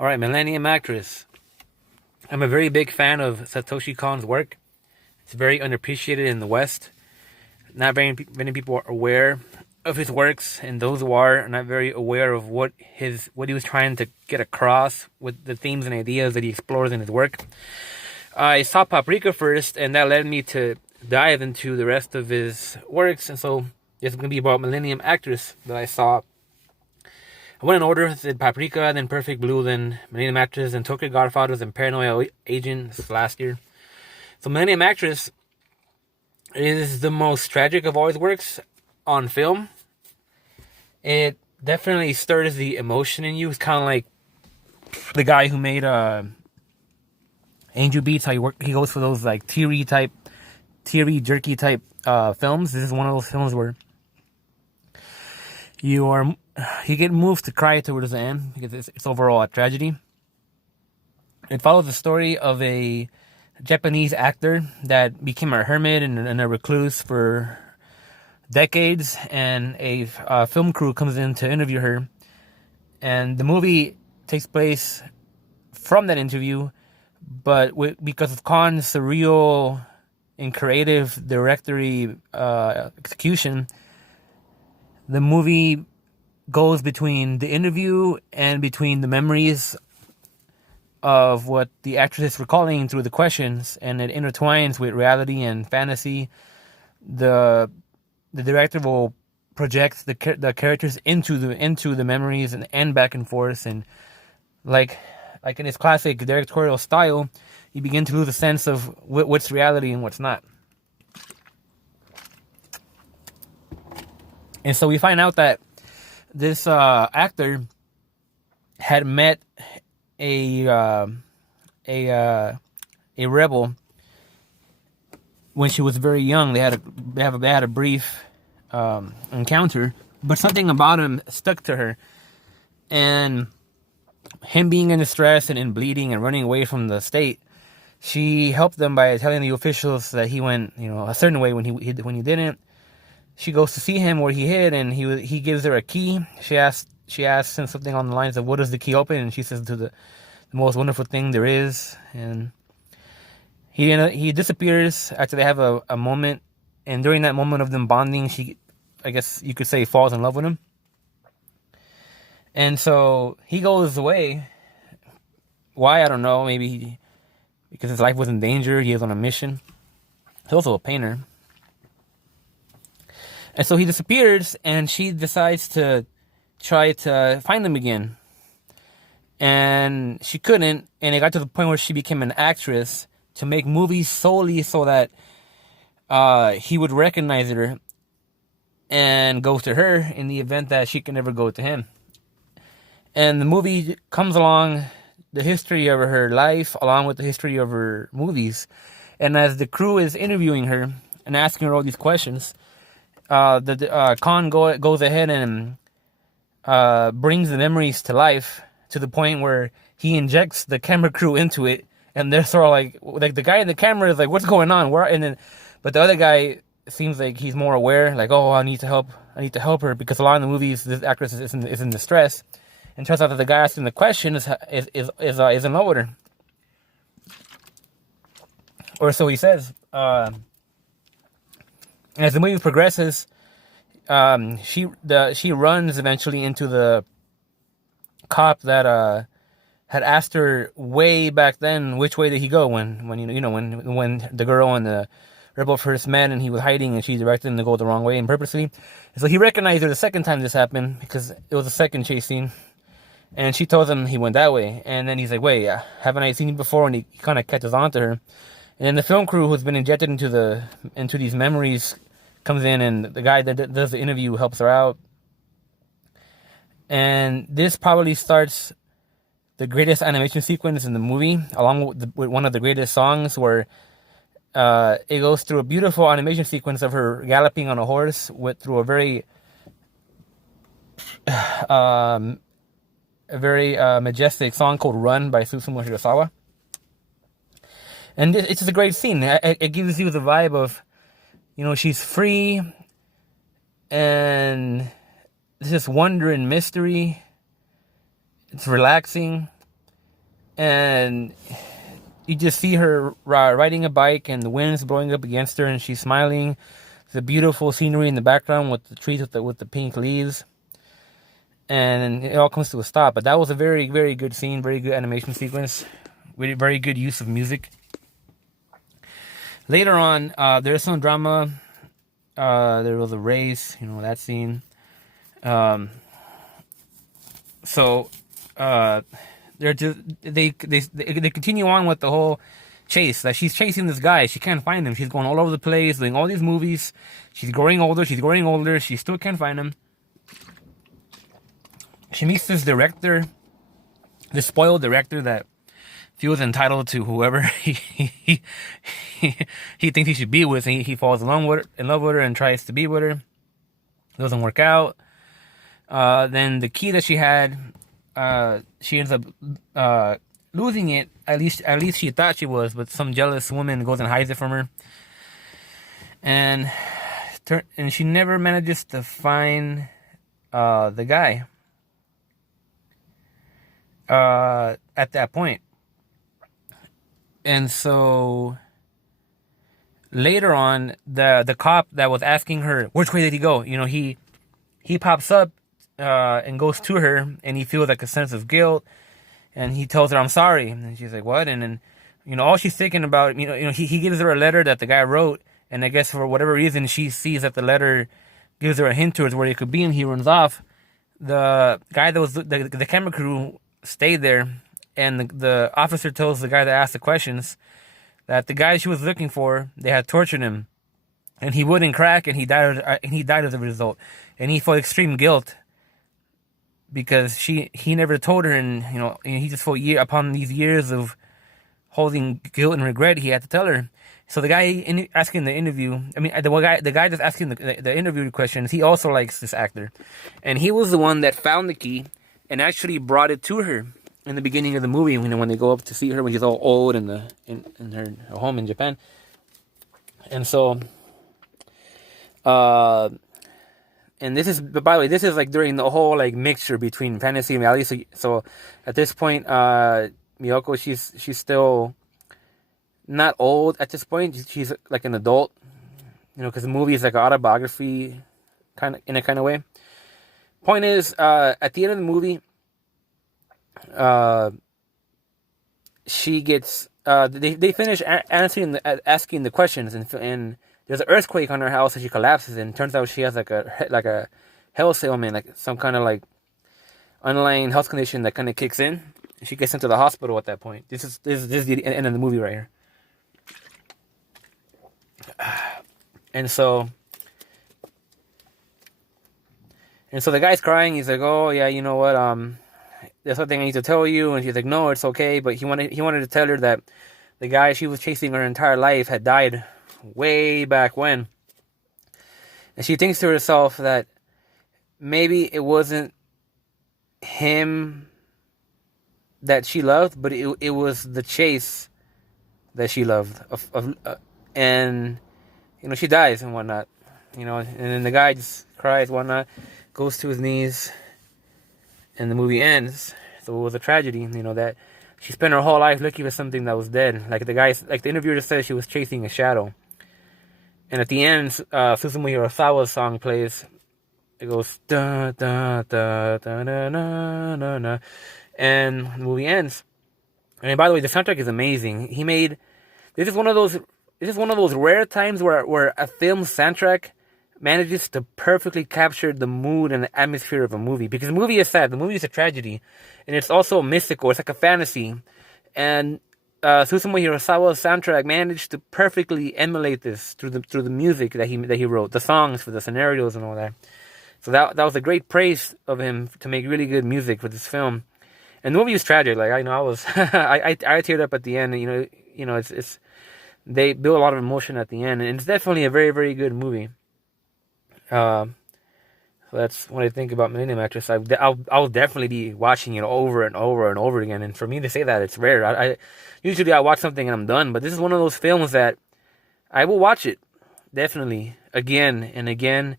All right, Millennium actress. I'm a very big fan of Satoshi Kon's work. It's very underappreciated in the West. Not very many people are aware of his works, and those who are not very aware of what he was trying to get across with the themes and ideas that he explores in his work. I saw Paprika first, and that led me to dive into the rest of his works, and so it's going to be about Millennium Actress that I saw. I went in order: did Paprika, then Perfect Blue, then Millennium Actress, then Tokyo Godfathers, and Paranoia Agent. This is last year. So Millennium Actress is the most tragic of all his works on film. It definitely stirs the emotion in you. It's kind of like the guy who made Angel Beats. How he goes for those like teary jerky type films. This is one of those films where you get moved to cry towards the end because it's overall a tragedy. It follows the story of a Japanese actor that became a hermit and a recluse for decades, and a film crew comes in to interview her, and the movie takes place from that interview, but because of Kon's surreal and creative directory execution, the movie goes between the interview and between the memories of what the actress is recalling through the questions, and it intertwines with reality and fantasy. The director will project the characters into the memories and back and forth, and like in his classic directorial style, you begin to lose a sense of what's reality and what's not. And so we find out that this actor had met a rebel when she was very young. They had a brief encounter, but something about him stuck to her, and him being in distress and in bleeding and running away from the state, she helped them by telling the officials that he went, a certain way when he didn't. She goes to see him where he hid, and he gives her a key. She asks him something on the lines of, "What does the key open?" And she says, "To the most wonderful thing there is." And he disappears after they have a moment, and during that moment of them bonding, she, I guess you could say, falls in love with him. And so he goes away. Why? I don't know. Maybe because his life was in danger. He was on a mission. He's also a painter. And so he disappears, and she decides to try to find him again. And she couldn't, and it got to the point where she became an actress to make movies solely so that he would recognize her and go to her in the event that she can never go to him. And the movie comes along the history of her life along with the history of her movies. And as the crew is interviewing her and asking her all these questions, Kon goes ahead and brings the memories to life to the point where he injects the camera crew into it, and they're sort of like the guy in the camera is like, "What's going on?" But the other guy seems like he's more aware, like, "Oh, I need to help her," because a lot of the movies this actress is in distress, and turns out that the guy asking the question is in love with her, or so he says. As the movie progresses, she runs eventually into the cop that had asked her way back then which way did he go when the girl and the rebel first met, and he was hiding, and she directed him to go the wrong way and purposely. And so he recognized her the second time this happened because it was the second chase scene, and she told him he went that way, and then he's like, "Wait, haven't I seen you before?" And he kind of catches on to her, and then the film crew who's been injected into these memories comes in, and the guy that does the interview helps her out. And this probably starts the greatest animation sequence in the movie, along with one of the greatest songs, where it goes through a beautiful animation sequence of her galloping on a horse through a very majestic song called "Run" by Susumu Hirasawa. And it's just a great scene. It gives you the vibe of, she's free, and there's this wonder and mystery. It's relaxing. and you just see her riding a bike, and the wind's blowing up against her, and she's smiling. There's a beautiful scenery in the background with the trees with the pink leaves, and it all comes to a stop. But that was a very, very good scene, very good animation sequence, very good use of music. Later on, there's some drama. There was a race, that scene. So they're just they continue on with the whole chase. That she's chasing this guy. She can't find him. She's going all over the place, doing all these movies. She's growing older. She still can't find him. She meets this director, this spoiled director that feels entitled to whoever he thinks he should be with. And he falls in love with her and tries to be with her. Doesn't work out. Then the key that she had, she ends up losing it. At least she thought she was, but some jealous woman goes and hides it from her. And she never manages to find the guy at that point. And so later on, the cop that was asking her, which way did he go? He pops up and goes to her, and he feels like a sense of guilt, and he tells her, "I'm sorry." And she's like, "What?" And then, all she's thinking about, he gives her a letter that the guy wrote, and I guess for whatever reason, she sees that the letter gives her a hint towards where it could be, and he runs off. The guy that was the camera crew stayed there, and the officer tells the guy that asked the questions that the guy she was looking for, they had tortured him, and he wouldn't crack, and he died as a result, and he felt extreme guilt because he never told her, and he just felt upon these years of holding guilt and regret, he had to tell her. So the guy asking the interview, the guy that's asking the interview questions, he also likes this actor, and he was the one that found the key and actually brought it to her in the beginning of the movie, when they go up to see her when she's all old in her home in Japan. And so, and this is, by the way, this is like during the whole like mixture between fantasy and reality. So at this point, Miyoko, she's still not old at this point. She's like an adult, because the movie is like an autobiography in a kind of way. Point is, at the end of the movie, she gets they finish asking the questions, and there's an earthquake on her house, and she collapses, and it turns out she has like a health ailment, like some kind of like underlying health condition that kind of kicks in. She gets into the hospital at that point. This is the end of the movie right here. And so the guy's crying. He's like, "Oh yeah, you know what? There's something I need to tell you." And she's like, "No, it's okay." But he wanted to tell her that the guy she was chasing her entire life had died way back when. And she thinks to herself that maybe it wasn't him that she loved, but it was the chase that she loved. And she dies and whatnot. And then the guy just cries, whatnot, goes to his knees, and the movie ends. So it was a tragedy, that she spent her whole life looking for something that was dead. Like the interviewer just said, she was chasing a shadow. And at the end, Susumu Hirasawa's song plays. It goes da da da da da da da da, and the movie ends. And by the way, the soundtrack is amazing. This is one of those rare times where a film soundtrack manages to perfectly capture the mood and the atmosphere of a movie. Because the movie is sad. The movie is a tragedy. And it's also mystical. It's like a fantasy. And Susumu Hirasawa's soundtrack managed to perfectly emulate this through the music that he wrote. The songs for the scenarios and all that. So that was a great praise of him to make really good music for this film. And the movie is tragic. Like, I was... I teared up at the end. It's they build a lot of emotion at the end. And it's definitely a very, very good movie. So that's what I think about Millennium Actress. I'll definitely be watching it over and over and over again. And for me to say that, it's rare. I usually watch something and I'm done, but this is one of those films that I will watch it definitely again and again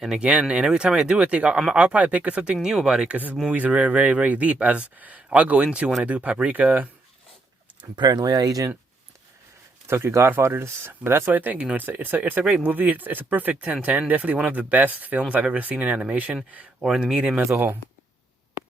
and again. And every time I do it, I'll probably pick up something new about it, because this movie's very, very, very deep, as I'll go into when I do Paprika paranoia agent, Tokyo Godfathers. But that's what I think. You know, it's a great movie. It's a perfect 10/10. Definitely one of the best films I've ever seen in animation or in the medium as a whole.